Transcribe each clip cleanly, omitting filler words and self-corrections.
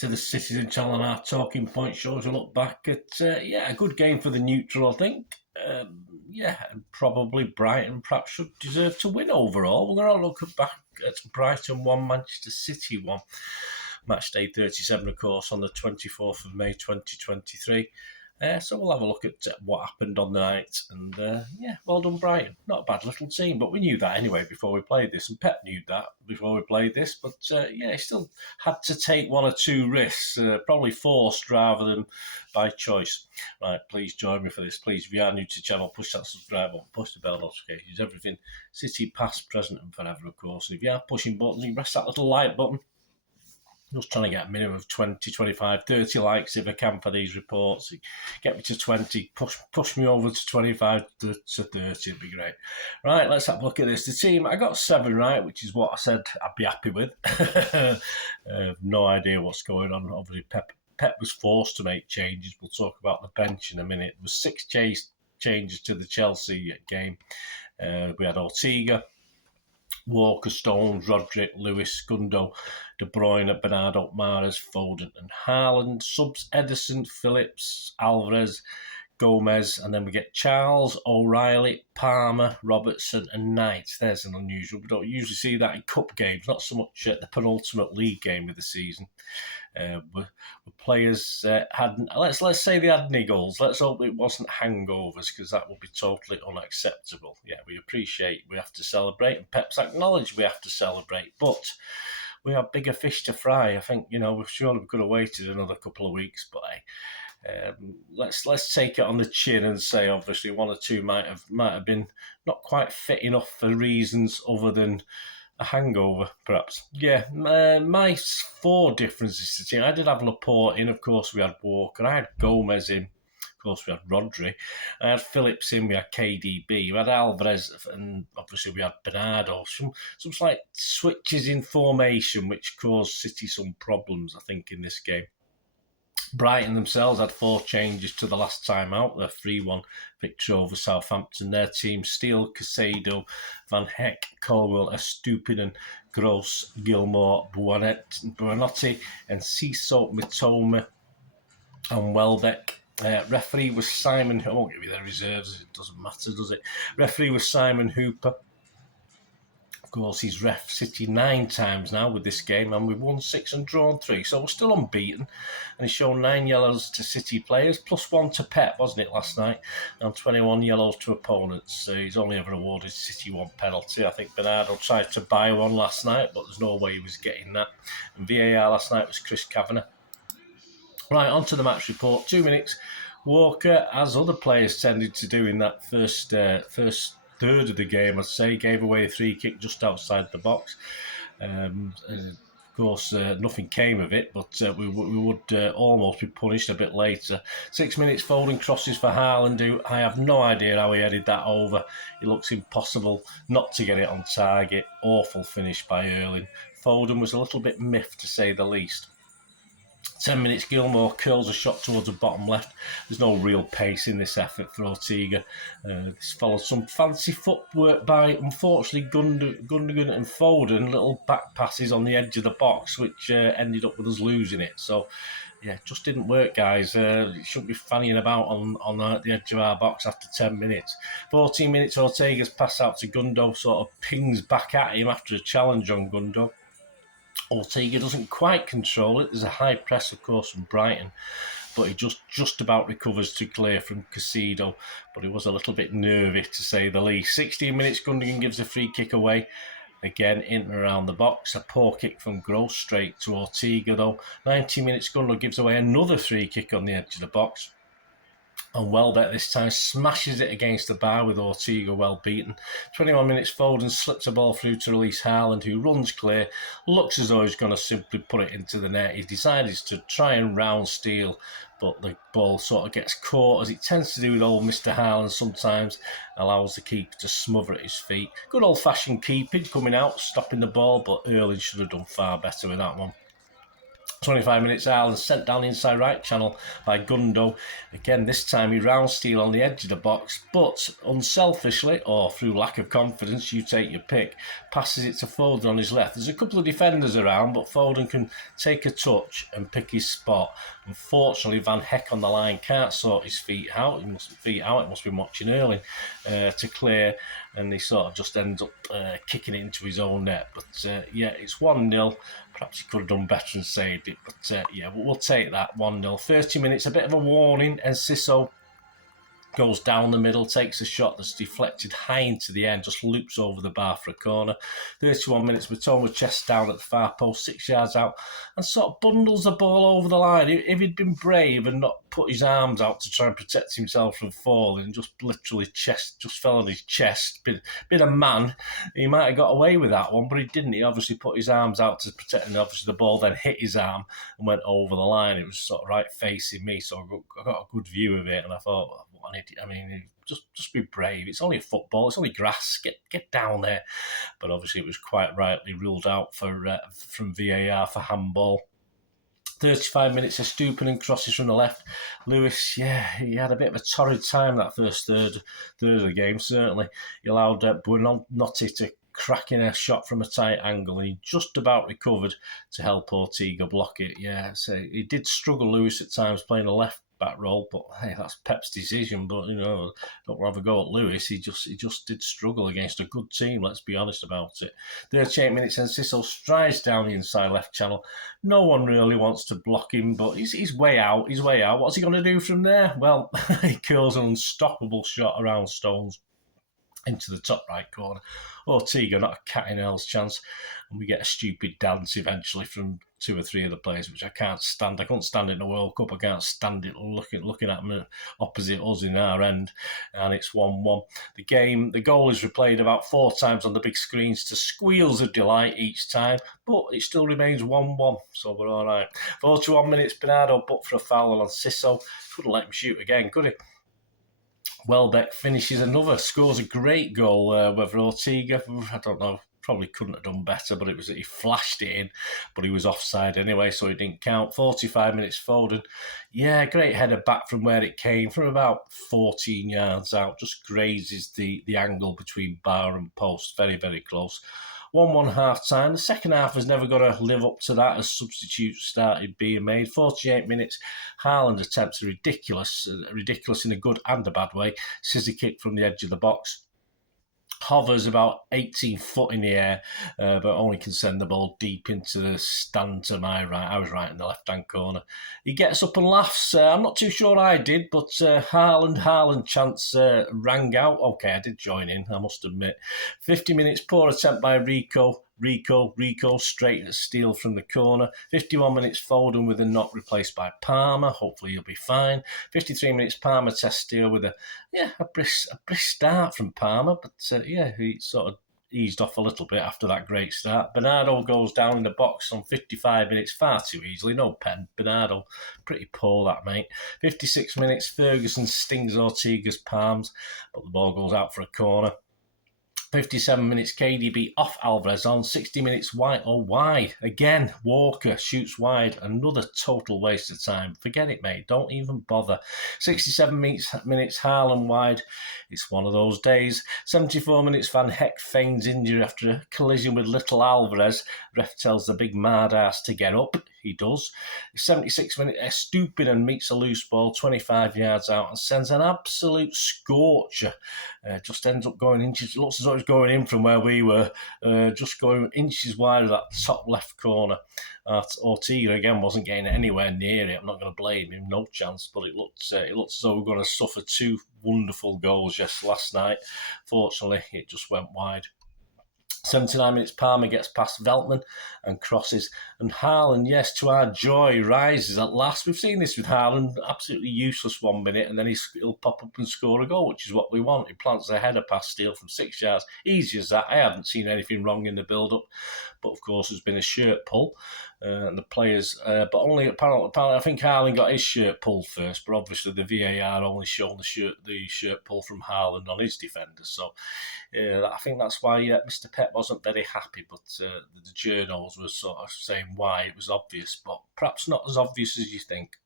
to the Citizen channel and our talking point shows. We look back at a good game for the neutral, I think. And probably Brighton perhaps should deserve to win overall. We're going to look back at Brighton 1, Manchester City 1. Match day 37, of course, on the 24th of May 2023. So we'll have a look at what happened on the night. And well done, Brighton. Not a bad little team, but we knew that anyway before we played this. And Pep knew that before we played this. But he still had to take one or two risks, probably forced rather than by choice. Right, please join me for this. Please, if you are new to the channel, push that subscribe button, push the bell notifications, everything. City, past, present and forever, of course. And if you are pushing buttons, you press that little like button. Just trying to get a minimum of 20, 25, 30 likes if I can for these reports. Get me to 20, push me over to 25 to 30, it'd be great. Right, let's have a look at this. The team, I got 7 right, which is what I said I'd be happy with. No idea what's going on. Obviously, Pep was forced to make changes. We'll talk about the bench in a minute. There was 6 changes to the Chelsea game. We had Ortega, Walker, Stones, Roderick, Lewis, Gundo, De Bruyne, Bernardo, Mahrez, Foden and Haaland. Subs, Ederson, Phillips, Alvarez, Gomez, and then we get Charles, O'Reilly, Palmer, Robertson and Knight. There's an unusual. We don't usually see that in cup games, not so much at the penultimate league game of the season. Players had, let's say they had niggles. Let's hope it wasn't hangovers, because that would be totally unacceptable. Yeah, we appreciate we have to celebrate, and Pep's acknowledged we have to celebrate, but we have bigger fish to fry. I think, we've surely could have waited another couple of weeks, but let's take it on the chin and say obviously one or two might have been not quite fit enough for reasons other than a hangover, perhaps. Yeah, my 4 differences to the team. I did have Laporte in, of course. We had Walker. I had Gomez in. Of course, we had Rodri. I had Phillips in. We had KDB. We had Alvarez, and obviously we had Bernardo. Some slight switches in formation, which caused City some problems, I think, in this game. Brighton themselves had 4 changes to the last time out. Their 3-1 victory over Southampton. Their team: Steele, Casado, Van Heck, Colwell, Estupinian, Gross, Gilmore, Buonanotte, and Ciso, Mitoma and Welbeck. Referee was Simon. I won't give you the reserves. It doesn't matter, does it? Referee was Simon Hooper. Of course, he's ref City 9 times now with this game, and we've won 6 and drawn 3, so we're still unbeaten. And he's shown 9 yellows to City players, plus 1 to Pep, wasn't it, last night? And 21 yellows to opponents. So he's only ever awarded City 1 penalty. I think Bernardo tried to buy one last night, but there's no way he was getting that. And VAR last night was Chris Kavanagh. Right, on to the match report. 2 minutes. Walker, as other players tended to do in that first third of the game, I'd say, gave away a free kick just outside the box. Of course, nothing came of it, but we would almost be punished a bit later. 6 minutes, Foden crosses for Haaland, who I have no idea how he headed that over. It looks impossible not to get it on target. Awful finish by Erling. Foden was a little bit miffed, to say the least. 10 minutes, Gilmore curls a shot towards the bottom left. There's no real pace in this effort for Ortega. This followed some fancy footwork by, unfortunately, Gundogan and Foden. Little back passes on the edge of the box, which ended up with us losing it. So, yeah, it just didn't work, guys. You shouldn't be fannying about on the edge of our box after 10 minutes. 14 minutes, Ortega's pass out to Gundo, sort of pings back at him after a challenge on Gundo. Ortega doesn't quite control it. There's a high press, of course, from Brighton, but he just about recovers to clear from Casado, but he was a little bit nervy, to say the least. 16 minutes, Gundogan gives a free kick away. Again, in and around the box. A poor kick from Gross straight to Ortega, though. 19 minutes, Gundogan gives away another free kick on the edge of the box. And Welbeck this time smashes it against the bar with Ortega well beaten. 21 minutes, Foden slips a ball through to release Haaland, who runs clear. Looks as though he's going to simply put it into the net. He decides to try and round Steele, but the ball sort of gets caught, as it tends to do with old Mr. Haaland sometimes. Allows the keeper to smother at his feet. Good old-fashioned keeping, coming out, stopping the ball, but Erling should have done far better with that one. 25 minutes, Ireland sent down the inside right channel by Gundo. Again, this time he round Steele on the edge of the box, but unselfishly, or through lack of confidence, you take your pick, passes it to Foden on his left. There's a couple of defenders around, but Foden can take a touch and pick his spot. Unfortunately, Van Heck on the line can't sort his feet out. It must be watching early to clear, and he sort of just ends up kicking it into his own net. But yeah, it's 1-0. Perhaps he could have done better and saved it. But yeah, we'll take that 1-0. 30 minutes, a bit of a warning, and Sisso goes down the middle, takes a shot that's deflected high into the end, just loops over the bar for a corner. 31 minutes, Matoma chest down at the far post, 6 yards out, and sort of bundles the ball over the line. If he'd been brave and not put his arms out to try and protect himself from falling, just literally just fell on his chest, been a man, he might have got away with that one, but he didn't. He obviously put his arms out to protect, and obviously the ball then hit his arm and went over the line. It was sort of right facing me, so I got a good view of it, and I thought, well, what an idiot. I mean, just be brave. It's only a football. It's only grass. Get down there. But obviously, it was quite rightly ruled out from VAR for handball. 35 minutes of stooping and crosses from the left. Lewis, yeah, he had a bit of a torrid time that first third of the game, certainly. He allowed Buonanotte to crack in a shot from a tight angle, and he just about recovered to help Ortega block it. Yeah, so he did struggle, Lewis, at times playing a left back role, but hey, that's Pep's decision. But don't have a go at Lewis. He just did struggle against a good team. Let's be honest about it. 38 minutes, and Sissel strides down the inside left channel. No one really wants to block him, but he's way out. He's way out. What's he going to do from there? Well, he curls an unstoppable shot around Stones into the top right corner. Ortega, not a cat in hell's chance, and we get a stupid dance eventually from 2 or 3 of the players, which I can't stand. I couldn't stand it in the World Cup. I can't stand it looking at them opposite us in our end, and it's 1-1. The goal is replayed about 4 times on the big screens to squeals of delight each time, but it still remains 1-1, so we're all right. 41 minutes, Bernardo but for a foul on Sisso. Couldn't let him shoot again, could he? Welbeck finishes another, scores a great goal. Whether Ortega, I don't know, probably couldn't have done better, but he flashed it in, but he was offside anyway, so it didn't count. 45 minutes, Foden. Yeah, great header back from where it came, from about 14 yards out, just grazes the angle between bar and post, very, very close. 1-1 half-time. The second half was never going to live up to that as substitutes started being made. 48 minutes, Haaland attempts a ridiculous in a good and a bad way, scissor kick from the edge of the box. Hovers about 18 foot in the air, but only can send the ball deep into the stand to my right. I was right in the left-hand corner. He gets up and laughs. I'm not too sure I did, but Haaland chants rang out. Okay, I did join in, I must admit. 50 minutes, poor attempt by Rico, straight at Steele from the corner. 51 minutes, Foden with a knock replaced by Palmer. Hopefully he'll be fine. 53 minutes, Palmer tests Steele with a brisk start from Palmer, but he sort of eased off a little bit after that great start. Bernardo goes down in the box on 55 minutes far too easily. No pen. Bernardo, pretty poor that, mate. 56 minutes, Ferguson stings Ortega's palms, but the ball goes out for a corner. 57 minutes, KDB off Alvarez on. 60 minutes, wide. Again, Walker shoots wide. Another total waste of time. Forget it, mate. Don't even bother. 67 minutes, Haaland wide. It's one of those days. 74 minutes, Van Heck feigns injury after a collision with little Alvarez. Ref tells the big mad ass to get up. He does. 76 minutes, stooping and meets a loose ball 25 yards out and sends an absolute scorcher. Just ends up going inches. It looks as though it's going in from where we were, just going inches wide of that top left corner. Ortega again wasn't getting anywhere near it. I'm not going to blame him, no chance. But it looks as though we're going to suffer 2 wonderful goals last night. Fortunately, it just went wide. 79 minutes, Palmer gets past Veltman and crosses. And Haaland, yes, to our joy, rises at last. We've seen this with Haaland, absolutely useless 1 minute, and then he'll pop up and score a goal, which is what we want. He plants a header past Steele from 6 yards. Easy as that. I haven't seen anything wrong in the build-up. But, of course, there's been a shirt pull. and the players, but only apparently I think Haaland got his shirt pulled first, but obviously the VAR only shown the shirt pull from Haaland on his defender. So I think that's why Mr. Pep wasn't very happy, but the journals were sort of saying why it was obvious, but perhaps not as obvious as you think.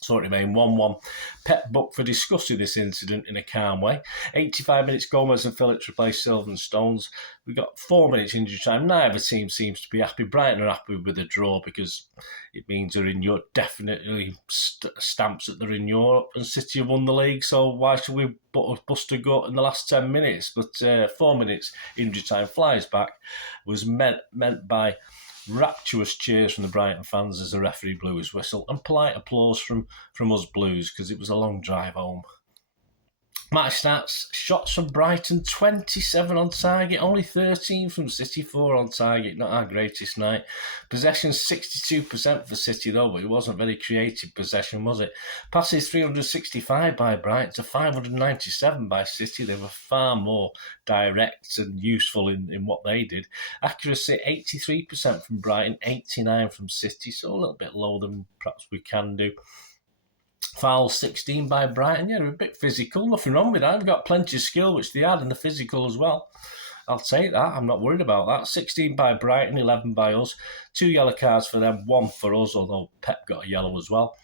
So it remained 1-1. Pep booked for discussing this incident in a calm way. 85 minutes, Gomez and Phillips replaced Silva and Stones. We got 4 minutes injury time. Neither team seems to be happy. Brighton are happy with a draw because it means they're in Europe. Definitely stamps that they're in Europe, and City have won the league. So why should we bust a gut in the last 10 minutes? But 4 minutes injury time flies back. Was meant by rapturous cheers from the Brighton fans as the referee blew his whistle, and polite applause from us Blues because it was a long drive home. Match stats: shots from Brighton 27 on target, only 13 from City, 4 on target. Not our greatest night. Possession 62% for City though, but it wasn't very creative possession, was it? Passes 365 by Brighton to 597 by City. They were far more direct and useful in what they did. Accuracy 83% from Brighton, 89 from City, so a little bit lower than perhaps we can do. Fouls 16 by Brighton. Yeah, they're a bit physical. Nothing wrong with that. They've got plenty of skill, which they had, and the physical as well. I'll take that. I'm not worried about that. 16 by Brighton, 11 by us. 2 yellow cards for them, 1 for us, although Pep got a yellow as well.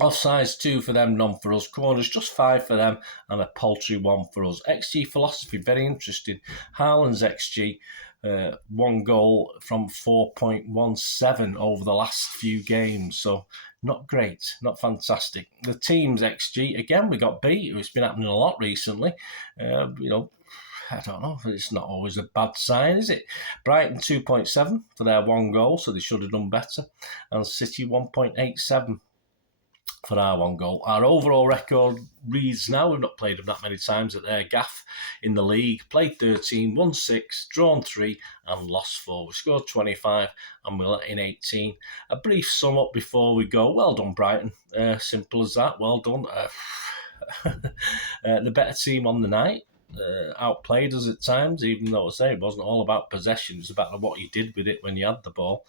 Offsides 2 for them, none for us. Corners just 5 for them, and a paltry 1 for us. XG philosophy, very interesting. Haaland's XG, 1 goal from 4.17 over the last few games. So not great, not fantastic. The team's XG, again, we got beat. It's been happening a lot recently. I don't know. It's not always a bad sign, is it? Brighton 2.7 for their 1 goal, so they should have done better. And City 1.87 for our 1 goal. Our overall record reads now, we've not played them that many times at their gaff in the league. Played 13, won 6, drawn 3 and lost 4. We scored 25 and we let in 18. A brief sum up before we go. Well done, Brighton. Simple as that. Well done. The better team on the night. Outplayed us at times, even though I say it wasn't all about possession. It was about what you did with it when you had the ball.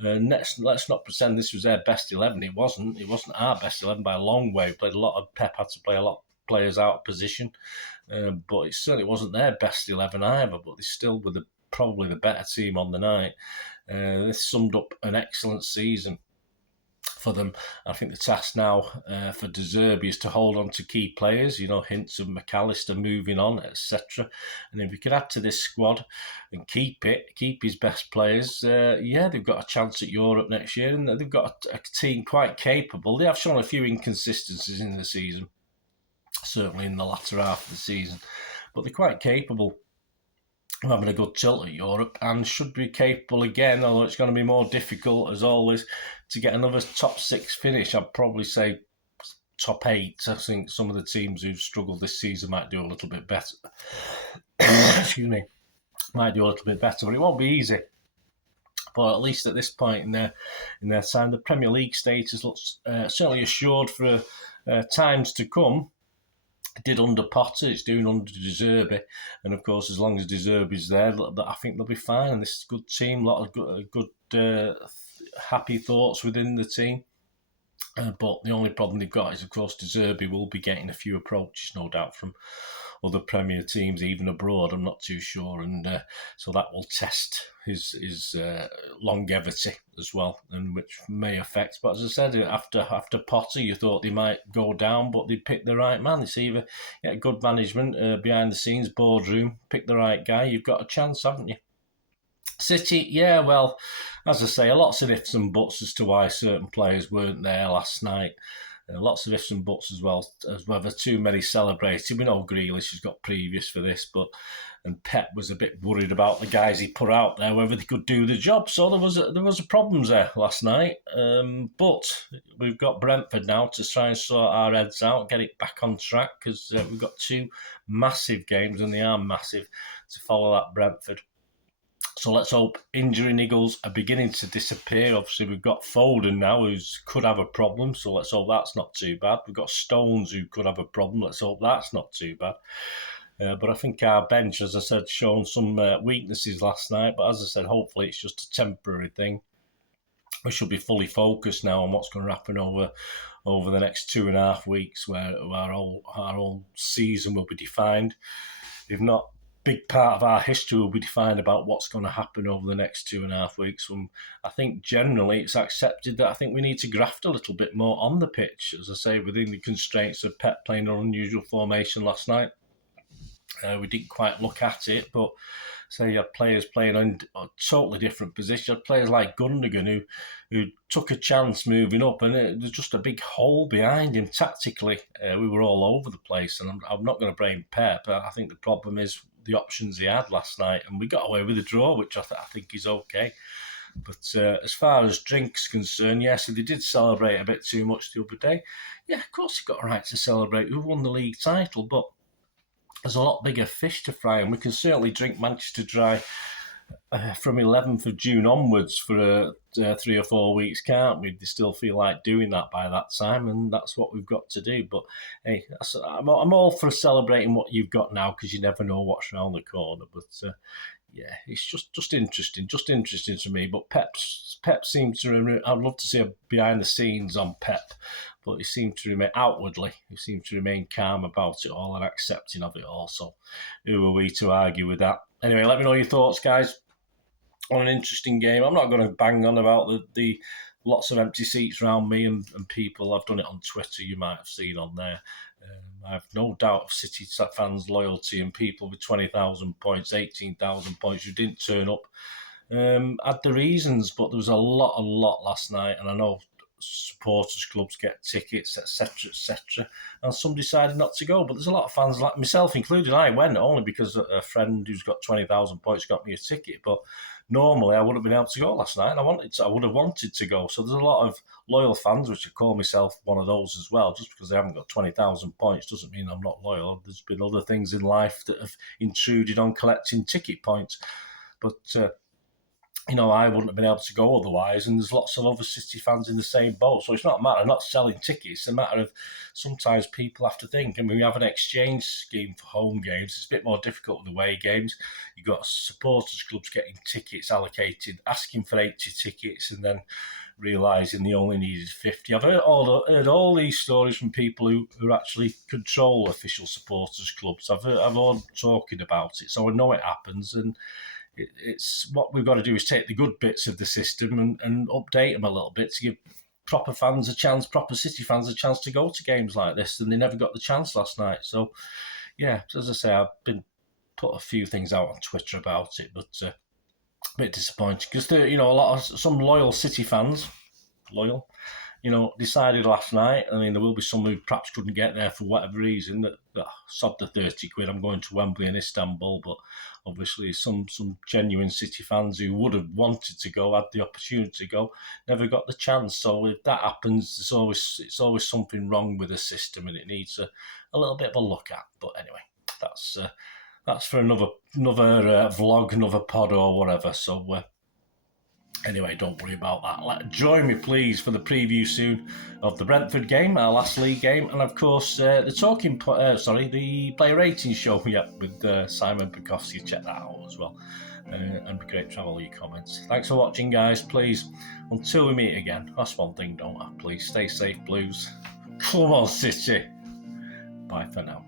Let's not pretend this was their best 11. It wasn't. It wasn't our best 11 by a long way. We played a lot of Pep had to play a lot of players out of position, but it certainly wasn't their best 11 either. But they still were probably the better team on the night. This summed up an excellent season for them. I think the task now for De Zerbi is to hold on to key players, hints of McAllister moving on, etc. And if we could add to this squad and keep his best players, they've got a chance at Europe next year, and they've got a team quite capable. They have shown a few inconsistencies in the season, certainly in the latter half of the season, but they're quite capable of having a good tilt at Europe and should be capable again, although it's going to be more difficult, as always, to get another top 6 finish. I'd probably say top 8. I think some of the teams who've struggled this season might do a little bit better. Excuse me. Might do a little bit better, but it won't be easy. But at least at this point in their time, the Premier League status looks certainly assured for times to come. It did under Potter, it's doing under De Zerbi, and of course, as long as De Zerbi's there, I think they'll be fine. And this is a good team, a lot of good happy thoughts within the team. But the only problem they've got is, of course, De Zerbi will be getting a few approaches, no doubt, from other Premier teams, even abroad. I'm not too sure, and so that will test his longevity as well, and which may affect. But as I said, after Potter, you thought they might go down, but they picked the right man. It's either good management behind the scenes, boardroom, pick the right guy. You've got a chance, haven't you? City, well, as I say, lots of ifs and buts as to why certain players weren't there last night. Lots of ifs and buts as well, as whether too many celebrated. We know Grealish has got previous for this, and Pep was a bit worried about the guys he put out there, whether they could do the job. So there was problems there last night. But we've got Brentford now to try and sort our heads out, get it back on track, because we've got 2 massive games, and they are massive, to follow that Brentford. So let's hope injury niggles are beginning to disappear. Obviously, we've got Foden now, who could have a problem, so let's hope that's not too bad. We've got Stones, who could have a problem. Let's hope that's not too bad. But I think our bench, as I said, shown some weaknesses last night. But as I said, hopefully it's just a temporary thing. we should be fully focused now on what's going to happen over the next 2.5 weeks, where our whole season will be defined. If not, big part of our history will be defined about what's going to happen over the next 2.5 weeks. I think generally it's accepted that I think we need to graft a little bit more on the pitch, as I say, within the constraints of Pep playing an unusual formation last night. We didn't quite look at it, but say you had players playing in a totally different position. You had players like Gundogan who took a chance moving up, and it was just a big hole behind him tactically. We were all over the place, and I'm not going to blame Pep. I think the problem is the options he had last night, and we got away with a draw, which I think is okay. But as far as drinks concerned, yes, they did celebrate a bit too much the other day. Yeah, of course you've got a right to celebrate. We won the league title, but there's a lot bigger fish to fry, and we can certainly drink Manchester Dry from 11th of June onwards for 3 or 4 weeks, can't we? They still feel like doing that by that time, and that's what we've got to do. But hey, I'm all for celebrating what you've got now, because you never know what's around the corner. But yeah, it's just interesting to me. But Pep seems to. I'd love to see a behind the scenes on Pep, but he seemed to remain outwardly. He seemed to remain calm about it all and accepting of it all. So, who are we to argue with that? Anyway, let me know your thoughts, guys, on an interesting game. I'm not going to bang on about the lots of empty seats around me and people. I've done it on Twitter. You might have seen on there. I have no doubt of City fans' loyalty, and people with 20,000 points, 18,000 points who didn't turn up had the reasons, but there was a lot last night, and I know supporters clubs get tickets, etc., and some decided not to go. But there's a lot of fans, like myself included. I went only because a friend who's got 20,000 points got me a ticket, but normally I wouldn't have been able to go last night, and I would have wanted to go. So there's a lot of loyal fans, which I call myself one of those as well. Just because they haven't got 20,000 points doesn't mean I'm not loyal. There's been other things in life that have intruded on collecting ticket points, but I wouldn't have been able to go otherwise, and there's lots of other City fans in the same boat. So it's not a matter of not selling tickets, it's a matter of sometimes people have to think. I mean, we have an exchange scheme for home games. It's a bit more difficult with away games. You've got supporters clubs getting tickets allocated, asking for 80 tickets, and then realising they only needed 50. I've heard all these stories from people who actually control official supporters clubs. I've heard talking about it, so I know it happens, and it's what we've got to do is take the good bits of the system and update them a little bit to give proper City fans a chance to go to games like this, and they never got the chance last night. So, yeah, as I say, I've been put a few things out on Twitter about it, but a bit disappointing because some loyal City fans, decided last night. I mean, there will be some who perhaps couldn't get there for whatever reason. That sod the 30 quid. I'm going to Wembley in Istanbul, but obviously some genuine City fans who would have wanted to go, had the opportunity to go, never got the chance. So if that happens, it's always something wrong with the system, and it needs a little bit of a look at. But anyway, that's for another vlog, another pod or whatever. So. Anyway, don't worry about that. Join me, please, for the preview soon of the Brentford game, our last league game, and of course the player rating show with Simon Bukowski. Check that out as well, and great to have all your comments. Thanks for watching, guys. Please, until we meet again, that's one thing, don't I? Please stay safe, Blues. Come on, City. Bye for now.